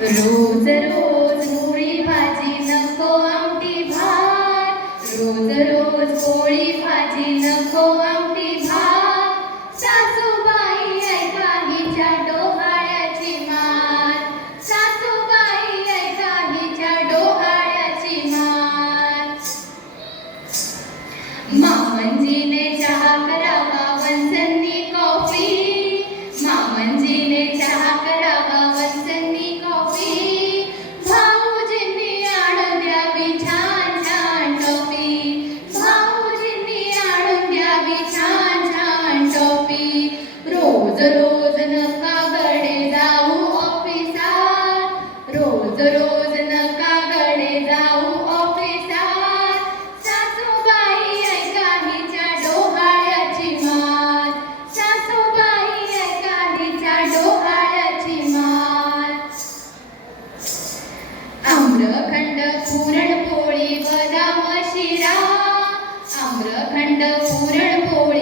रोज रोज पोळी भाजी नको आमटी भात. रोज रोज पोळी भाजी नको आमटी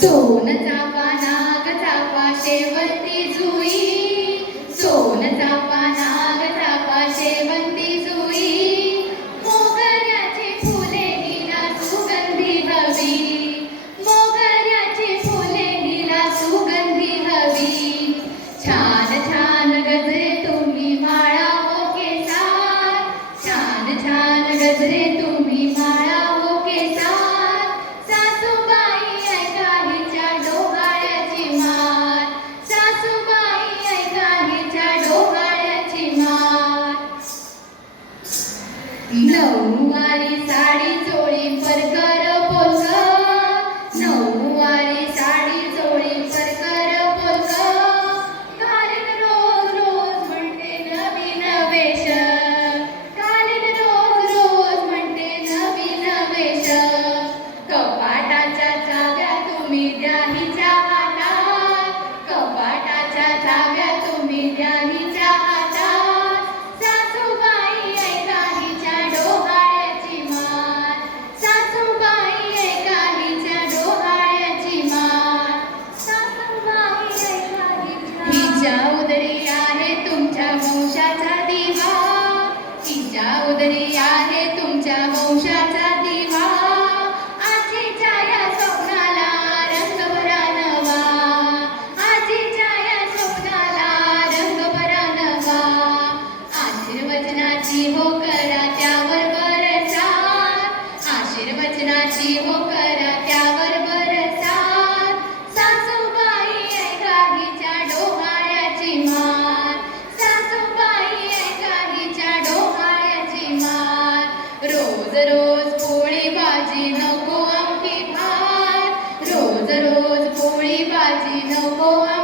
सोन चापा नाग चापा शेवंती जुई. सोन चापा नाग चापा शेवंती जुई. मोगऱ्याची फुले हिला सुगंधी हवी. मोगऱ्याची फुले हिला सुगंधी हवी. छान छान गजरे तुम्ही माळा ओके छान छान गजरे तुम्ही no more.